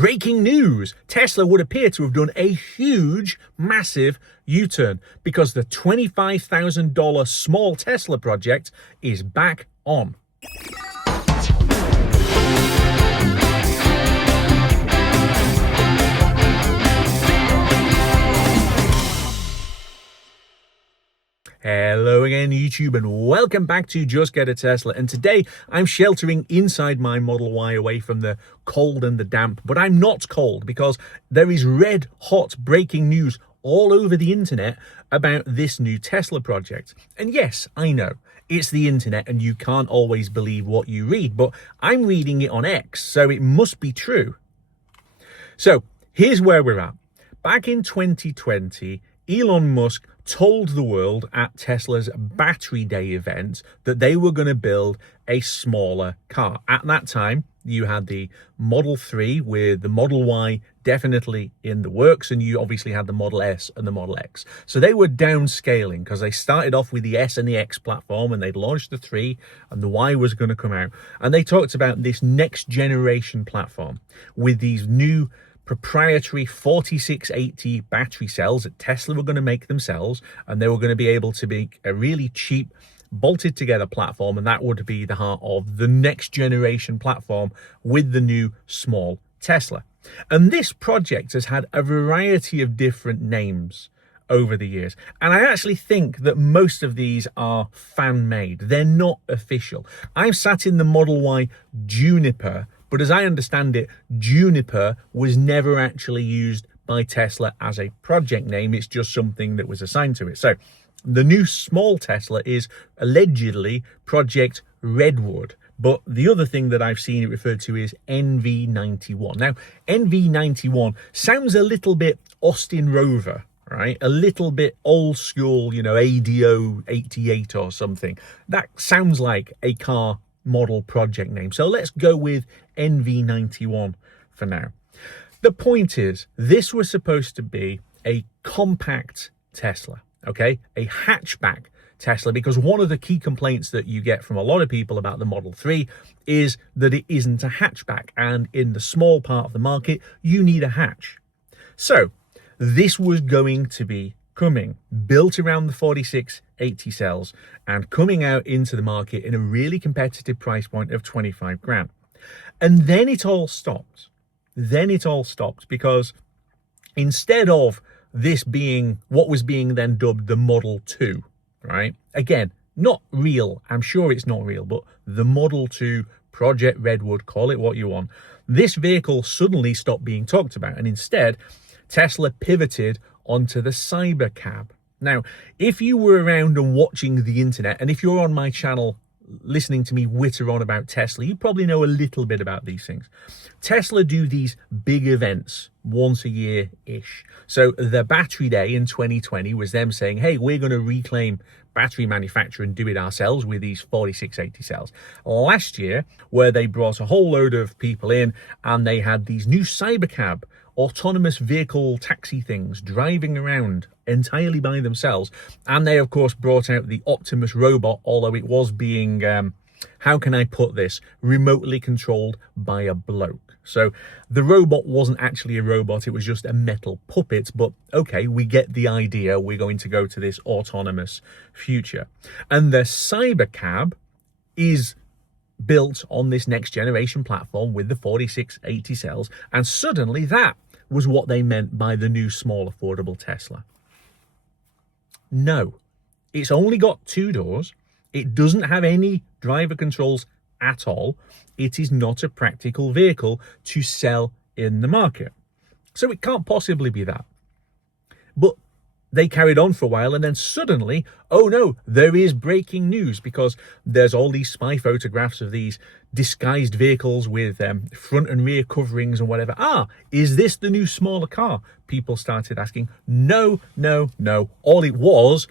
Breaking news! Tesla would appear to have done a huge, massive U-turn because the $25,000 small Tesla project is back on. Hello again, YouTube, and welcome back to Just Get a Tesla. And today I'm sheltering inside my Model Y away from the cold and the damp, but I'm not cold because there is red hot breaking news all over the internet about this new Tesla project. And yes, I know it's the internet and you can't always believe what you read, but I'm reading it on X, so it must be true. So here's where we're at. Back in 2020, Elon Musk told the world at Tesla's Battery Day event that they were going to build a smaller car. At that time, you had the Model 3 with the Model Y definitely in the works, and you obviously had the Model S and the Model X. So they were downscaling because they started off with the S and the X platform, and they'd launched the 3 and the Y was going to come out. And they talked about this next generation platform with these new proprietary 4680 battery cells that Tesla were going to make themselves, and they were going to be able to make a really cheap bolted together platform, and that would be the heart of the next generation platform with the new small Tesla. And this project has had a variety of different names over the years, and I actually think that most of these are fan-made. They're not official. I'm sat in the Model Y Juniper, but as I understand it, Juniper was never actually used by Tesla as a project name. It's just something that was assigned to it. So the new small Tesla is allegedly Project Redwood. But the other thing that I've seen it referred to is NV91. Now, NV91 sounds a little bit Austin Rover, right? A little bit old school, you know, ADO 88 or something. That sounds like a car model project name. So let's go with NV91 for now. The point is, this was supposed to be a compact Tesla, okay? A hatchback Tesla, because one of the key complaints that you get from a lot of people about the Model 3 is that it isn't a hatchback, and in the small part of the market, you need a hatch. So this was going to be coming, built around the 4680 cells and coming out into the market in a really competitive price point of 25 grand. And then it all stopped. Because instead of this being what was being then dubbed the Model 2, right? Again, not real. I'm sure it's not real, but the Model 2 Project Redwood, call it what you want. This vehicle suddenly stopped being talked about, and instead Tesla pivoted onto the Cybercab. Now, if you were around and watching the internet, and if you're on my channel listening to me witter on about Tesla, you probably know a little bit about these things. Tesla do these big events once a year-ish. So the Battery Day in 2020 was them saying, hey, we're going to reclaim battery manufacture and do it ourselves with these 4680 cells. Last year, where they brought a whole load of people in and they had these new Cybercab autonomous vehicle taxi things driving around entirely by themselves. And they, of course, brought out the Optimus robot, although it was being, how can I put this, remotely controlled by a bloke. So the robot wasn't actually a robot, it was just a metal puppet. But okay, we get the idea. We're going to go to this autonomous future. And the Cybercab is built on this next generation platform with the 4680 cells, and suddenly that was what they meant by the new small affordable Tesla. No, it's only got 2 doors. It doesn't have any driver controls at all. It is not a practical vehicle to sell in the market. So it can't possibly be that. But they carried on for a while, and then suddenly, oh no, there is breaking news, because there's all these spy photographs of these disguised vehicles with front and rear coverings and whatever. Is this the new smaller car? People started asking. No. All it was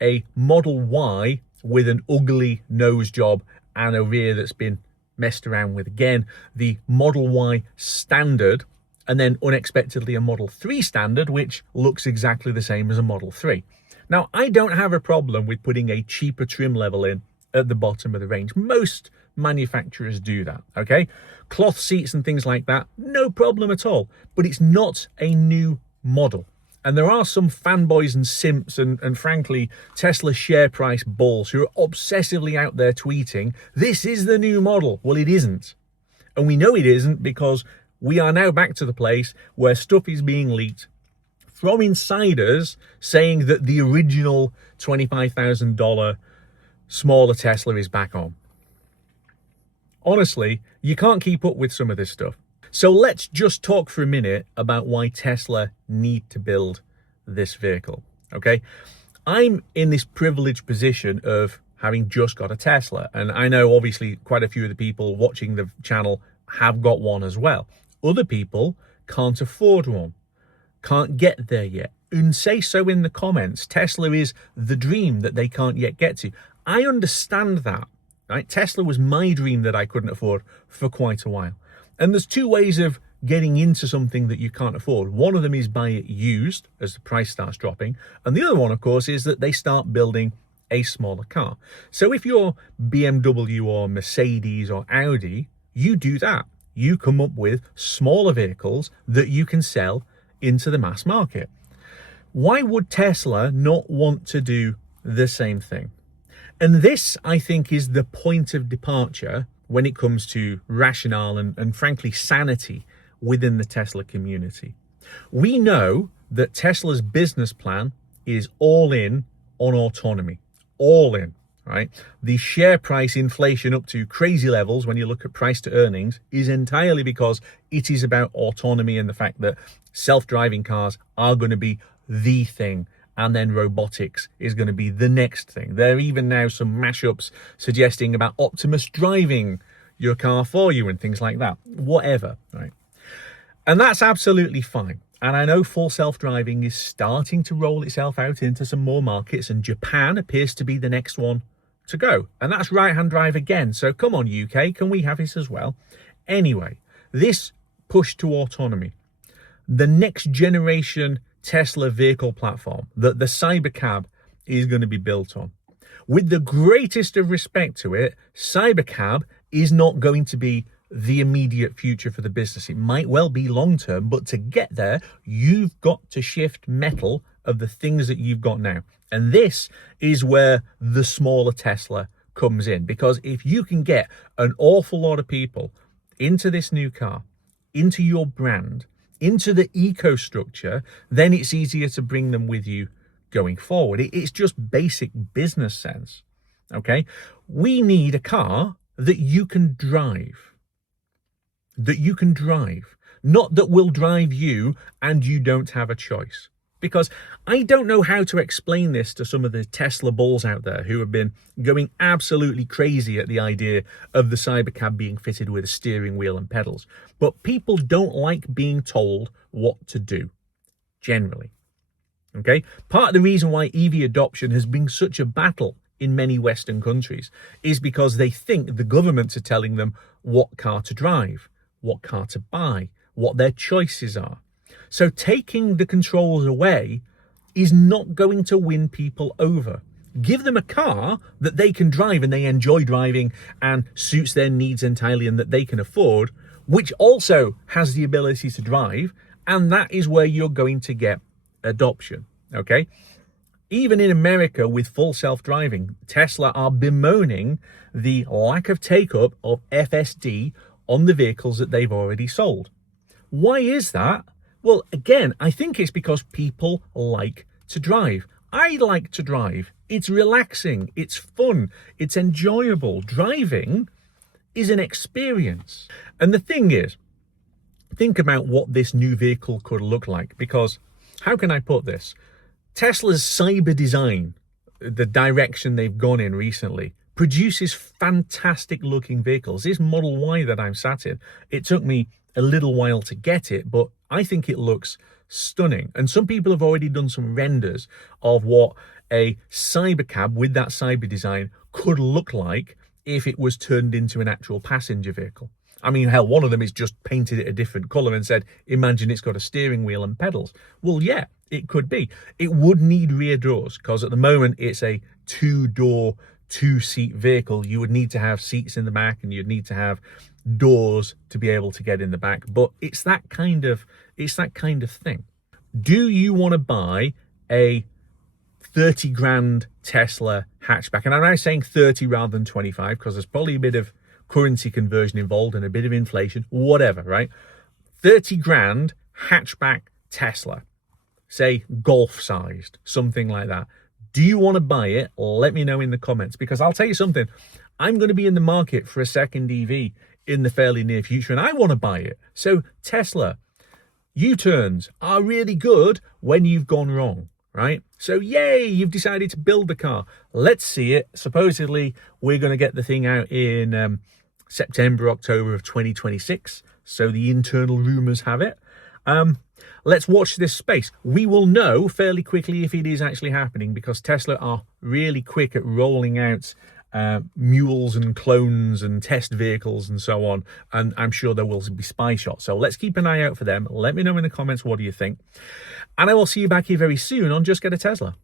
a Model Y with an ugly nose job and a rear that's been messed around with again. The Model Y Standard, and then unexpectedly a Model 3 Standard, which looks exactly the same as a Model 3. Now, I don't have a problem with putting a cheaper trim level in at the bottom of the range. Most manufacturers do that, okay? Cloth seats and things like that, no problem at all. But it's not a new model. And there are some fanboys and simps and frankly, Tesla share price bulls who are obsessively out there tweeting, this is the new model. Well, it isn't. And we know it isn't because we are now back to the place where stuff is being leaked from insiders saying that the original $25,000 smaller Tesla is back on. Honestly, you can't keep up with some of this stuff. So let's just talk for a minute about why Tesla need to build this vehicle, okay? I'm in this privileged position of having just got a Tesla, and I know obviously quite a few of the people watching the channel have got one as well. Other people can't afford one, can't get there yet, and say so in the comments. Tesla is the dream that they can't yet get to. I understand that, right? Tesla was my dream that I couldn't afford for quite a while. And there's two ways of getting into something that you can't afford. One of them is buy it used as the price starts dropping. And the other one, of course, is that they start building a smaller car. So if you're BMW or Mercedes or Audi, you do that. You come up with smaller vehicles that you can sell into the mass market. Why would Tesla not want to do the same thing? And this, I think, is the point of departure when it comes to rationale and frankly, sanity within the Tesla community. We know that Tesla's business plan is all in on autonomy, all in, right? The share price inflation up to crazy levels when you look at price to earnings is entirely because it is about autonomy and the fact that self-driving cars are going to be the thing. And then robotics is going to be the next thing. There are even now some mashups suggesting about Optimus driving your car for you and things like that. Whatever, right? And that's absolutely fine. And I know full self-driving is starting to roll itself out into some more markets, and Japan appears to be the next one to go. And that's right-hand drive again. So come on, UK, can we have this as well? Anyway, this push to autonomy, the next generation Tesla vehicle platform that the Cybercab is going to be built on. With the greatest of respect to it, Cybercab is not going to be the immediate future for the business. It might well be long-term, but to get there, you've got to shift metal of the things that you've got now. And this is where the smaller Tesla comes in, because if you can get an awful lot of people into this new car, into your brand, into the eco-structure, then it's easier to bring them with you going forward. It's just basic business sense, okay? We need a car that you can drive, not that will drive you and you don't have a choice. Because I don't know how to explain this to some of the Tesla bulls out there who have been going absolutely crazy at the idea of the Cybercab being fitted with a steering wheel and pedals. But people don't like being told what to do, generally. Okay? Part of the reason why EV adoption has been such a battle in many Western countries is because they think the governments are telling them what car to drive, what car to buy, what their choices are. So taking the controls away is not going to win people over. Give them a car that they can drive and they enjoy driving and suits their needs entirely and that they can afford, which also has the ability to drive, and that is where you're going to get adoption, okay? Even in America with full self-driving, Tesla are bemoaning the lack of take-up of FSD on the vehicles that they've already sold. Why is that? Well, again, I think it's because people like to drive. I like to drive. It's relaxing, it's fun, it's enjoyable. Driving is an experience. And the thing is, think about what this new vehicle could look like, because how can I put this? Tesla's cyber design, the direction they've gone in recently, produces fantastic looking vehicles. This Model Y that I'm sat in, it took me a little while to get it, but I think it looks stunning. And some people have already done some renders of what a Cybercab with that cyber design could look like if it was turned into an actual passenger vehicle. I mean, hell, one of them is just painted it a different color and said, imagine it's got a steering wheel and pedals. Well, yeah, it could be. It would need rear doors because at the moment it's a two-door two-seat vehicle, you would need to have seats in the back and you'd need to have doors to be able to get in the back. But it's that kind of thing. Do you want to buy a 30 grand Tesla hatchback? And I'm now saying 30 rather than 25 because there's probably a bit of currency conversion involved and a bit of inflation, whatever, right? 30 grand hatchback Tesla, say Golf sized, something like that. Do you want to buy it? Let me know in the comments, because I'll tell you something, I'm going to be in the market for a second EV in the fairly near future and I want to buy it. So Tesla, U-turns are really good when you've gone wrong, right? So yay, you've decided to build the car. Let's see it. Supposedly we're going to get the thing out in September, October of 2026. So the internal rumors have it. Let's watch this space. We will know fairly quickly if it is actually happening, because Tesla are really quick at rolling out mules and clones and test vehicles and so on. And I'm sure there will be spy shots. So let's keep an eye out for them. Let me know in the comments, what do you think? And I will see you back here very soon on Just Get a Tesla.